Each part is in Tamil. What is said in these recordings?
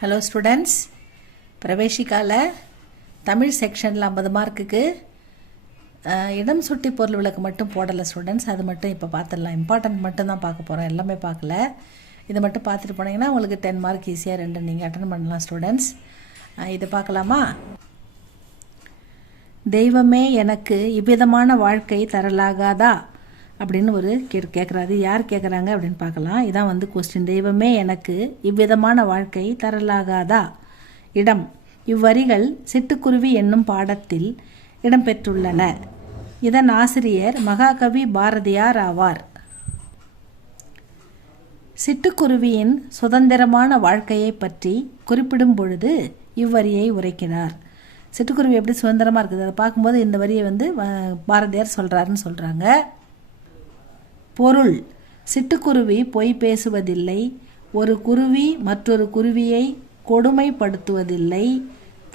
ஹலோ ஸ்டூடெண்ட்ஸ், பிரவேசிக்காவில் தமிழ் செக்ஷனில் 50 மார்க்குக்கு இடம் சுட்டி பொருள் விளக்கு மட்டும் போடலை ஸ்டூடெண்ட்ஸ். அது மட்டும் இப்போ பார்த்துடலாம். இம்பார்ட்டன்ட் மட்டும் தான் பார்க்க போகிறோம், எல்லாமே பார்க்கல. இதை மட்டும் பார்த்துட்டு போனீங்கன்னா உங்களுக்கு 10 மார்க் ஈஸியாக 2 நீங்கள் அட்டன் பண்ணலாம் ஸ்டூடெண்ட்ஸ். இதை பார்க்கலாமா? தெய்வமே எனக்கு இவ்விதமான வாழ்க்கை தரலாகாதா அப்படின்னு ஒரு கேட்குறாரு. யார் கேட்குறாங்க அப்படின்னு பார்க்கலாம். இதான் கொஸ்டின். தெய்வமே எனக்கு இவ்விதமான வாழ்க்கை தரலாகாதா. இடம் இவ்வரிகள் சிட்டுக்குருவி என்னும் பாடத்தில் இடம்பெற்றுள்ளன. இதன் ஆசிரியர் மகாகவி பாரதியார் ஆவார். சிட்டுக்குருவியின் சுதந்திரமான வாழ்க்கையை பற்றி குறிப்பிடும் பொழுது இவ்வரியை உரைக்கிறார். சிட்டுக்குருவி எப்படி சுதந்திரமாக இருக்குது அதை பார்க்கும்போது இந்த வரியை பாரதியார் சொல்கிறாருன்னு சொல்கிறாங்க. பொருள்: சிட்டுக்குருவி பொய் பேசுவதில்லை, ஒரு குருவி மற்றொரு குருவியை கொடுமைப்படுத்துவதில்லை,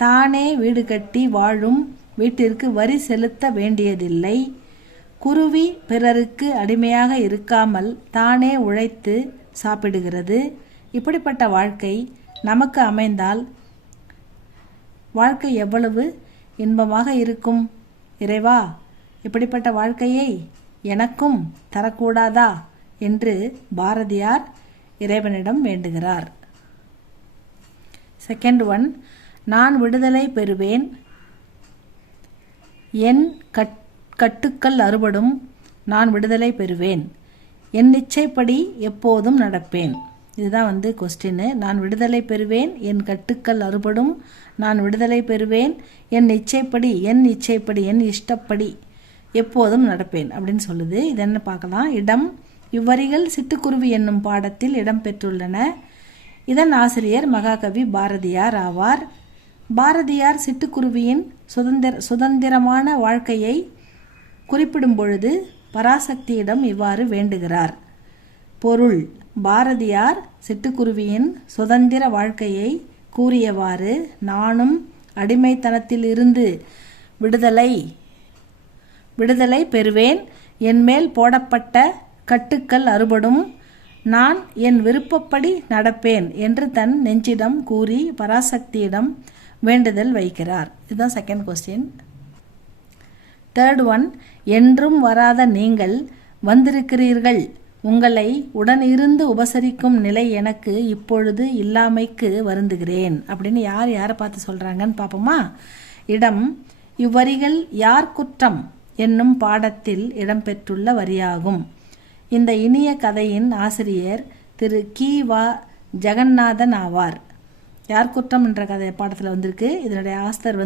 தானே வீடு கட்டி வாழும் வீட்டிற்கு வரி செலுத்த வேண்டியதில்லை, குருவி பிறருக்கு அடிமையாக இருக்காமல் தானே உழைத்து சாப்பிடுகிறது. இப்படிப்பட்ட வாழ்க்கை நமக்கு அமைந்தால் வாழ்க்கை எவ்வளவு இன்பமாக இருக்கும். இறைவா, இப்படிப்பட்ட வாழ்க்கையை எனக்கும் தரக்கூடாதா என்று பாரதியார் இறைவனிடம் வேண்டுகிறார். செகண்ட் ஒன், நான் விடுதலை பெறுவேன், என் கட்டுக்கள் அறுபடும், நான் விடுதலை பெறுவேன், என் இச்சைப்படி எப்போதும் நடப்பேன். இதுதான் கொஸ்டின். நான் விடுதலை பெறுவேன், என் கட்டுக்கள் அறுபடும், நான் விடுதலை பெறுவேன், என் இச்சைப்படி என் இஷ்டப்படி எப்போதும் நடப்பேன் அப்படின்னு சொல்லுது. இது என்ன பார்க்கலாம். இடம் இவ்வரிகள் சிட்டுக்குருவி என்னும் பாடத்தில் இடம்பெற்றுள்ளன. இதன் ஆசிரியர் மகாகவி பாரதியார் ஆவார். பாரதியார் சிட்டுக்குருவியின் சுதந்திரமான வாழ்க்கையை குறிப்பிடும் பொழுது பராசக்தியிடம் இவ்வாறு வேண்டுகிறார். பொருள்: பாரதியார் சிட்டுக்குருவியின் சுதந்திர வாழ்க்கையை கூறியவாறு நானும் அடிமைத்தனத்திலிருந்து விடுதலை பெறுவேன், என் மேல் போடப்பட்ட கட்டுக்கள் அறுபடும், நான் என் விருப்பப்படி நடப்பேன் என்று தன் நெஞ்சிடம் கூறி பராசக்தியிடம் வேண்டுதல் வைக்கிறார். இதுதான் செகண்ட் கொஸ்டின். தேர்ட் ஒன், என்றும் வராத நீங்கள் வந்திருக்கிறீர்கள், உங்களை உடன் இருந்து உபசரிக்கும் நிலை எனக்கு இப்பொழுது இல்லாமைக்கு வருந்துகிறேன் அப்படின்னு யாரை பார்த்து சொல்கிறாங்கன்னு பார்ப்போமா. இடம் இவ்வரிகள் யார் குற்றம் என்னும் பாடத்தில் இடம்பெற்றுள்ள வரியாகும். இந்த இனிய கதையின் ஆசிரியர் திரு கி. வா. ஜெகநாதன் ஆவார். யார் குற்றம் என்ற கதை பாடத்தில் வந்திருக்கு. இதனுடைய ஆஸ்தர்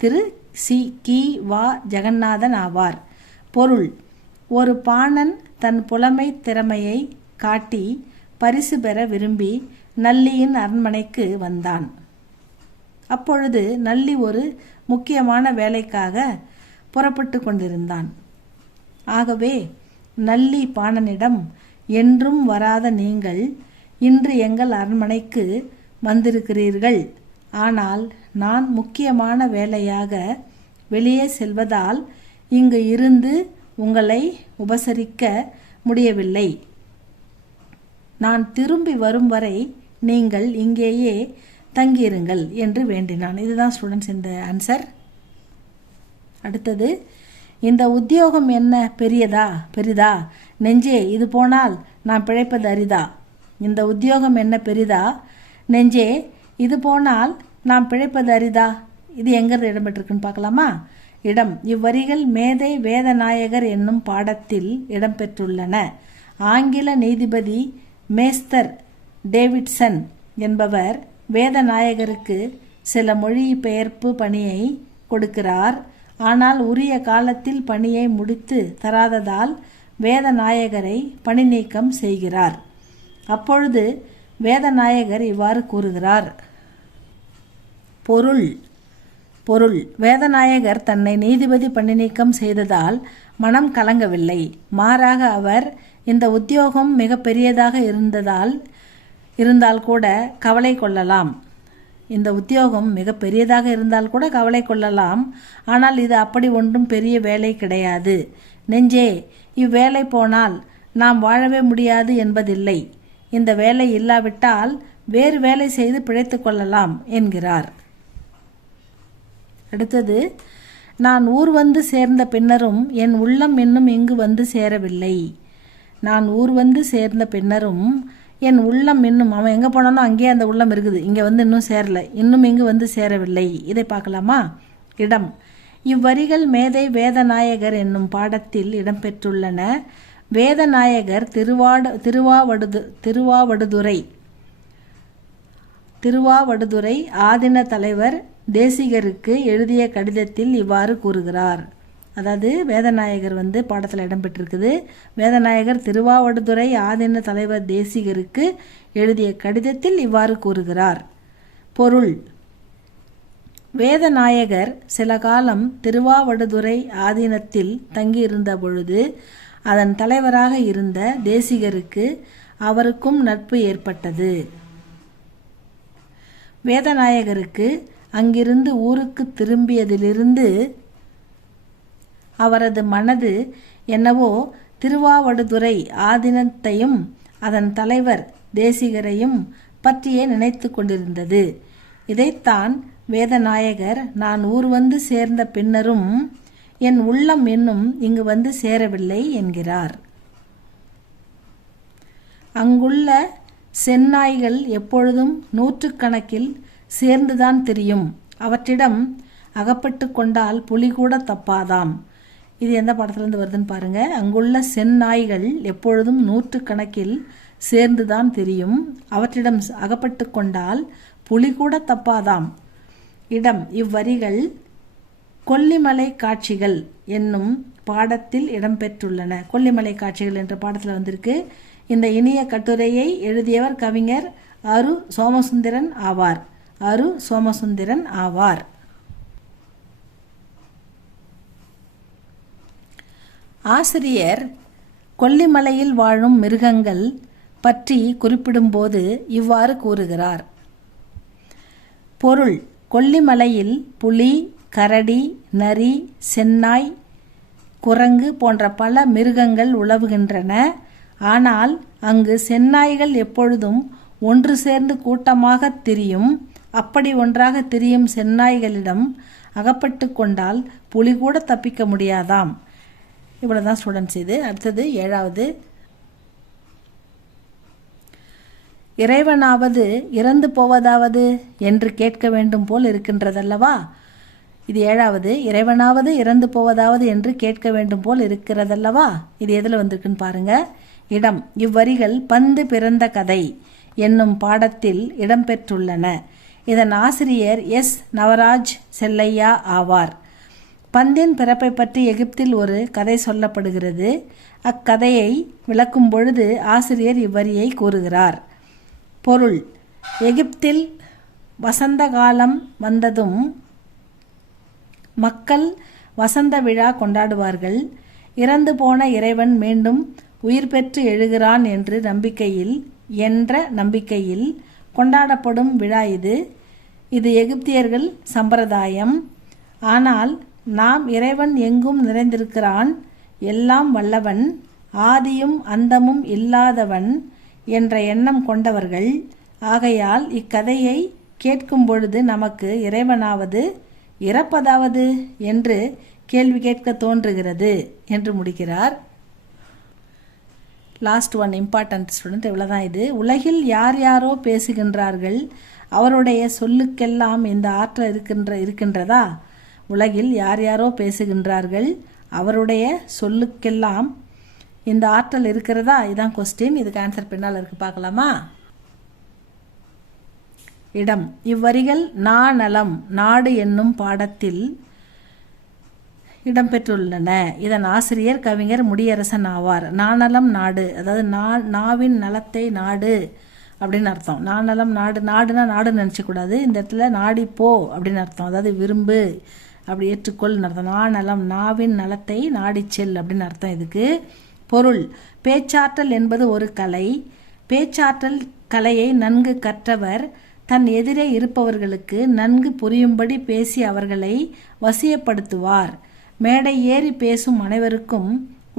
திரு கி. வா. ஜெகநாதன் ஆவார். பொருள்: ஒரு பாணன் தன் புலமை திறமையை காட்டி பரிசு பெற விரும்பி நல்லியின் அரண்மனைக்கு வந்தான். அப்பொழுது நல்லி ஒரு முக்கியமான வேலைக்காக புறப்பட்டு கொண்டிருந்தான். ஆகவே நல்லி பாணனிடம், என்றும் வராத நீங்கள் இன்று எங்கள் அரண்மனைக்கு வந்திருக்கிறீர்கள், ஆனால் நான் முக்கியமான வேலையாக வெளியே செல்வதால் இங்கு இருந்து உங்களை உபசரிக்க முடியவில்லை. நான் திரும்பி வரும் வரை நீங்கள் இங்கேயே தங்கியிருங்கள் என்று வேண்டினான். இதுதான் ஸ்டூடெண்ட்ஸ் இந்த ஆன்சர். அடுத்தது, இந்த உத்தியோகம் என்ன பெரிதா, நெஞ்சே இது போனால் நான் பிழைப்பது அரிதா. இந்த உத்தியோகம் என்ன பெரிதா, நெஞ்சே இது போனால் நாம் பிழைப்பது அரிதா. இது எங்கிறது இடம்பெற்றிருக்குன்னு பார்க்கலாமா. இடம் இவ்வரிகள் மேதை வேதநாயகர் என்னும் பாடத்தில் இடம்பெற்றுள்ளன. ஆங்கில நீதிபதி மேஸ்தர் டேவிட்சன் என்பவர் வேதநாயகருக்கு சில மொழிபெயர்ப்பு பணியை கொடுக்கிறார். ஆனால் உரிய காலத்தில் பணியை முடித்து தராததால் வேதநாயகரை பணி நீக்கம் செய்கிறார். அப்பொழுது வேதநாயகர் இவ்வாறு கூறுகிறார். பொருள்: வேதநாயகர் தன்னை நீதிபதி பணி நீக்கம் செய்ததால் மனம் கலங்கவில்லை. மாறாக அவர் இந்த உத்தியோகம் மிக பெரியதாக இருந்தால் கூட கவலை கொள்ளலாம். இந்த உத்தியோகம் மிக பெரியதாக இருந்தால் கூட கவலை கொள்ளலாம். ஆனால் இது அப்படி ஒன்றும் பெரிய வேலை கிடையாது. நெஞ்சே, இவ்வேலை போனால் நாம் வாழவே முடியாது என்பதில்லை. இந்த வேலை இல்லாவிட்டால் வேறு வேலை செய்து பிழைத்து கொள்ளலாம் என்கிறார். அடுத்தது, நான் ஊர் வந்து சேர்ந்த பின்னரும் என் உள்ளம் இன்னும் இங்கு வந்து சேரவில்லை. நான் ஊர் வந்து சேர்ந்த பின்னரும் என் உள்ளம் இன்னும், அவன் எங்கே போனானோ அங்கேயே அந்த உள்ளம் இருக்குது, இங்கே வந்து இன்னும் சேரலை, இன்னும் இங்கு வந்து சேரவில்லை. இதை பார்க்கலாமா? இடம். இவ்வரிகள் மேதை வேதநாயகர் என்னும் பாடத்தில் இடம்பெற்றுள்ளன. வேதநாயகர் திருவாவடுதுறை ஆதீன தலைவர் தேசிகருக்கு எழுதிய கடிதத்தில் இவ்வாறு கூறுகிறார். அதாவது வேதநாயகர் பாடத்தில் இடம்பெற்றிருக்குது. வேதநாயகர் திருவாவடுதுறை ஆதீன தலைவர் தேசிகருக்கு எழுதிய கடிதத்தில் இவ்வாறு கூறுகிறார். பொருள். வேதநாயகர் சில காலம் திருவாவடுதுறை ஆதீனத்தில் தங்கியிருந்த பொழுது அதன் தலைவராக இருந்த தேசிகருக்கு அவருக்கும் நட்பு ஏற்பட்டது. வேதநாயகருக்கு அங்கிருந்து ஊருக்கு திரும்பியதிலிருந்து அவரது மனது என்னவோ திருவாவடுதுறை ஆதீனத்தையும் அதன் தலைவர் தேசிகரையும் பற்றியே நினைத்து கொண்டிருந்தது. இதைத்தான் வேதநாயகர் நான் ஊர் வந்து சேர்ந்த பின்னரும் என் உள்ளம் இன்னும் இங்கு வந்து சேரவில்லை என்கிறார். அங்குள்ள செந்நாய்கள் எப்பொழுதும் நூற்றுக்கணக்கில் சேர்ந்துதான் திரியும். அவற்றிடம் அகப்பட்டு கொண்டால் புலி கூட தப்பாதாம். இது எந்த படத்துலேருந்து வருதுன்னு பாருங்க. அங்குள்ள செந்நாய்கள் எப்பொழுதும் நூற்றுக்கணக்கில் சேர்ந்துதான் திரியும். அவற்றிடம் அகப்பட்டு கொண்டால் புலி கூட தப்பாதாம். இடம். இவ்வரிகள் கொல்லிமலை காட்சிகள் என்னும் பாடத்தில் இடம்பெற்றுள்ளன. கொல்லிமலை காட்சிகள் என்ற பாடத்தில் வந்திருக்கு. இந்த இனிய கட்டுரையை எழுதியவர் கவிஞர் அரு சோமசுந்தரன் ஆவார். ஆசிரியர் கொல்லிமலையில் வாழும் மிருகங்கள் பற்றி குறிப்பிடும்போது இவ்வாறு கூறுகிறார். பொருள். கொல்லிமலையில் புலி, கரடி, நரி, செந்நாய், குரங்கு போன்ற பல மிருகங்கள் உலவுகின்றன. ஆனால் அங்கு செந்நாய்கள் எப்பொழுதும் ஒன்று சேர்ந்து கூட்டமாக திரியும். அப்படி ஒன்றாக திரியும் செந்நாய்களிடம் அகப்பட்டு கொண்டால் புலி கூட தப்பிக்க முடியாதாம். இவ்வளவுதான் ஸ்டூடெண்ட்ஸ். இது அடுத்தது 7வது. இறைவனாவது இறந்து போவதாவது என்று கேட்க வேண்டும் போல் இருக்கின்றதல்லவா. இது 7வது. இறைவனாவது இறந்து போவதாவது என்று கேட்க வேண்டும் போல் இருக்கிறதல்லவா. இது எதில் வந்திருக்குன்னு பாருங்க. இடம். இவ்வரிகள் பந்து பிறந்த கதை என்னும் பாடத்தில் இடம்பெற்றுள்ளன. இதன் ஆசிரியர் எஸ். நவராஜ் செல்லையா ஆவார். பந்தின் பிறப்பை பற்றி எகிப்தில் ஒரு கதை சொல்லப்படுகிறது. அக்கதையை விளக்கும் பொழுது ஆசிரியர் இவ்வரியை கூறுகிறார். பொருள். எகிப்தில் வசந்த காலம் வந்ததும் மக்கள் வசந்த விழா கொண்டாடுவார்கள். இறந்து போன இறைவன் மீண்டும் உயிர் பெற்று எழுகிறான் என்ற நம்பிக்கையில் கொண்டாடப்படும் விழா இது. இது எகிப்தியர்கள் சம்பிரதாயம். ஆனால் நாம் இறைவன் எங்கும் நிறைந்திருக்கிறான், எல்லாம் வல்லவன், ஆதியும் அந்தமும் இல்லாதவன் என்ற எண்ணம் கொண்டவர்கள். ஆகையால் இக்கதையை கேட்கும் பொழுது நமக்கு இறைவனாவது இறப்பதாவது என்று கேள்வி கேட்க தோன்றுகிறது என்று முடிக்கிறார். Last one important student. இவ்வளோதான் இது. உலகில் யார் யாரோ பேசுகின்றார்கள், அவருடைய சொல்லுக்கெல்லாம் இந்த ஆற்றல் இருக்கின்றதா? உலகில் யார் யாரோ பேசுகின்றார்கள், அவருடைய சொல்லுக்கெல்லாம் இந்த ஆற்றல் இருக்கிறதா? இதுதான் கொஸ்டின். இதுக்கு ஆன்சர் பின்னால் இருக்கு, பார்க்கலாமா? இடம். இவ்வரிகள் நாநலம் நாடு என்னும் பாடத்தில் இடம்பெற்றுள்ளன. இதன் ஆசிரியர் கவிஞர் முடியரசன் ஆவார். நாநலம் நாடு, அதாவது நாவின் நலத்தை நாடு அப்படின்னு அர்த்தம். நாநலம் நாடு, நாடுனா நாடுன்னு நினச்சக்கூடாது. இந்த இடத்துல நாடிப்போ அப்படின்னு அர்த்தம். அதாவது விரும்பு, அப்படி ஏற்றுக்கொள்னு அர்த்தம். நாநலம் நாவின் நலத்தை நாடிச்செல் அப்படின்னு அர்த்தம் இதுக்கு. பொருள். பேச்சாற்றல் என்பது ஒரு கலை. பேச்சாற்றல் கலையை நன்கு கற்றவர் தன் எதிரே இருப்பவர்களுக்கு நன்கு புரியும்படி பேசி அவர்களை வசியப்படுத்துவார். மேடை ஏறி பேசும் அனைவருக்கும்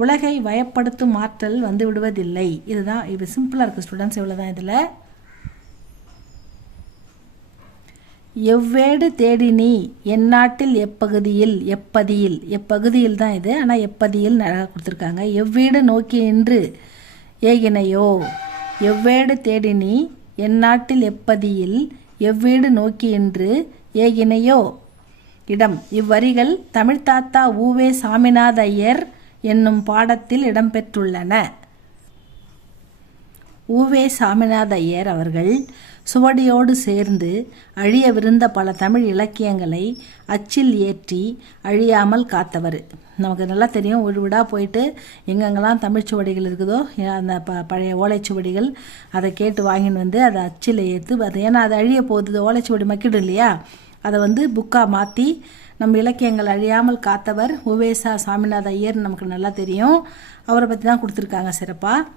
உலகை வயப்படுத்தும் ஆற்றல் வந்து விடுவதில்லை. இதுதான். இது சிம்பிளாக இருக்குது ஸ்டூடெண்ட்ஸ். இவ்வளோதான் இதில். எவ்வேடு தேடினி எந்நாட்டில் எப்பகுதியில் எப்பகுதியில் தான் இது, ஆனால் எப்பதியில் அழகாக கொடுத்துருக்காங்க. எவ்வீடு நோக்கி நின்று ஏகினையோ, எவ்வேடு தேடினி எந்நாட்டில் எப்பதியில் எவ்வீடு நோக்கி நின்று ஏகினையோ. இடம். இவ்வரிகள் தமிழ்த்தாத்தா உவே சாமிநாத ஐயர் என்னும் பாடத்தில் இடம்பெற்றுள்ளன. உவே சாமிநாத ஐயர் அவர்கள் சுவடியோடு சேர்ந்து அழியவிருந்த பல தமிழ் இலக்கியங்களை அச்சில் ஏற்றி அழியாமல் காத்தவர். நமக்கு நல்லா தெரியும், ஒரு விடா போயிட்டு எங்கெங்கெல்லாம் தமிழ் சுவடிகள் இருக்குதோ அந்த பழைய ஓலைச்சுவடிகள் அதை கேட்டு வாங்கின்னு வந்து அதை அச்சில் ஏற்று அது, ஏன்னா அது அழிய போகுது, ஓலைச்சுவடி மக்கிடும் இல்லையா, அதை வந்து புக்காக மாற்றி நம்ம இலக்கியங்கள் அழியாமல் காத்தவர் உவேசா சாமிநாத ஐயர் நமக்கு நல்லா தெரியும். அவரை பற்றி தான் கொடுத்துருக்காங்க சிறப்பாக.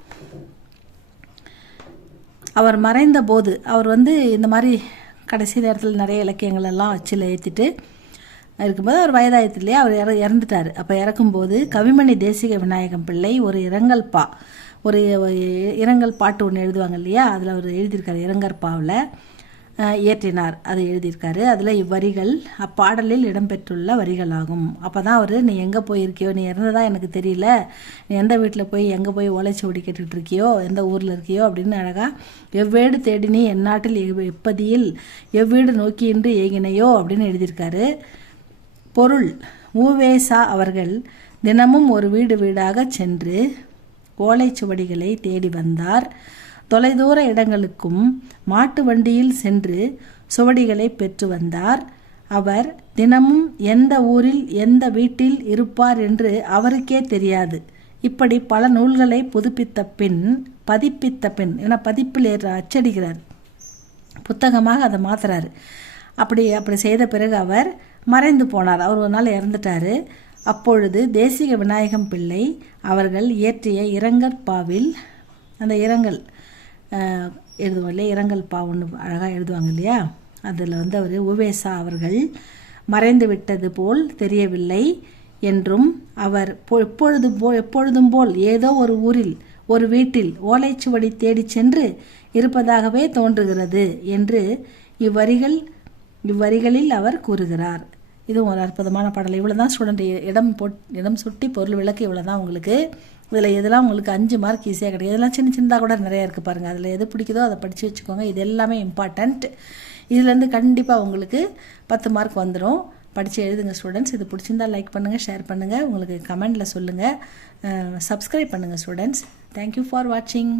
அவர் மறைந்த போது அவர் வந்து இந்த மாதிரி கடைசி நேரத்தில் நிறைய இலக்கியங்கள் எல்லாம் அச்சில் ஏற்றிட்டு இருக்கும்போது அவர் வயதாயிரத்து இல்லையா, அவர் இறந்துட்டார். அப்போ இறக்கும்போது கவிமணி தேசிக விநாயகம் பிள்ளை ஒரு இரங்கல் பாட்டு ஒன்று எழுதுவாங்க இல்லையா, அதில் அவர் எழுதியிருக்காரு, இரங்கற்பாவில் இயற்றினார், அதை எழுதியிருக்காரு. அதில் இவ்வரிகள் அப்பாடலில் இடம்பெற்றுள்ள வரிகளாகும். அப்போ தான் அவர், நீ எங்கே போயிருக்கியோ, நீ இறந்ததா எனக்கு தெரியல, நீ எந்த வீட்டில் போய் எங்கே போய் ஓலைச்சுவடி கேட்டுட்டு இருக்கியோ, எந்த ஊரில் இருக்கியோ அப்படின்னு அழகாக எவ்வேடு தேடினி எந்நாட்டில் எப்பதியில் எவ்வீடு நோக்கியின்றி ஏகினையோ அப்படின்னு எழுதியிருக்காரு. பொருள். உவேசா அவர்கள் தினமும் ஒரு வீடு வீடாக சென்று ஓலைச்சுவடிகளை தேடி வந்தார். தொலைதூர இடங்களுக்கும் மாட்டு வண்டியில் சென்று சுவடிகளை பெற்று வந்தார். அவர் தினமும் எந்த ஊரில் எந்த வீட்டில் இருப்பார் என்று அவருக்கே தெரியாது. இப்படி பல நூல்களை பதிப்பித்த பின் ஏன்னா பதிப்பில் அச்சடிக்கிறார், புத்தகமாக அதை மாத்துறாரு. அப்படி செய்த பிறகு அவர் மறைந்து போனார். அவர் ஒரு நாள் இறந்துட்டார். அப்பொழுது தேசிக விநாயகம் பிள்ளை அவர்கள் இயற்றிய இரங்கற்பாவில், அந்த இரங்கல் எழுதுவோம் இல்லையா, இரங்கல் பா ஒன்று அழகாக எழுதுவாங்க இல்லையா, அதில் வந்து அவர் உவேசா அவர்கள் மறைந்து விட்டது போல் தெரியவில்லை என்றும் அவர் எப்பொழுதும் போல் ஏதோ ஒரு ஊரில் ஒரு வீட்டில் ஓலைச்சுவடி தேடி சென்று இருப்பதாகவே தோன்றுகிறது என்று இவ்வரிகளில் அவர் கூறுகிறார். இது ஒரு அற்புதமான பாடல். இவ்வளோ தான் ஸ்டூடெண்ட். இடம் சுட்டி பொருள் விளக்கு இவ்வளோ தான் உங்களுக்கு. இதில் எதெல்லாம் உங்களுக்கு 5 மார்க் ஈஸியாக கிடைக்கும். இதெல்லாம் சின்னதாக கூட நிறையா இருக்குது பாருங்கள். அதில் எது பிடிக்குதோ அதை படித்து வச்சுக்கோங்க. இது எல்லாமே இம்பார்ட்டண்ட். இதுலேருந்து கண்டிப்பாக உங்களுக்கு 10 மார்க் வந்துடும். படித்து எழுதுங்க ஸ்டூடெண்ட்ஸ். இது பிடிச்சிருந்தால் லைக் பண்ணுங்கள், ஷேர் பண்ணுங்கள், உங்களுக்கு கமெண்டில் சொல்லுங்கள், சப்ஸ்கிரைப் பண்ணுங்கள் ஸ்டூடெண்ட்ஸ். தேங்க்யூ ஃபார் வாட்சிங்.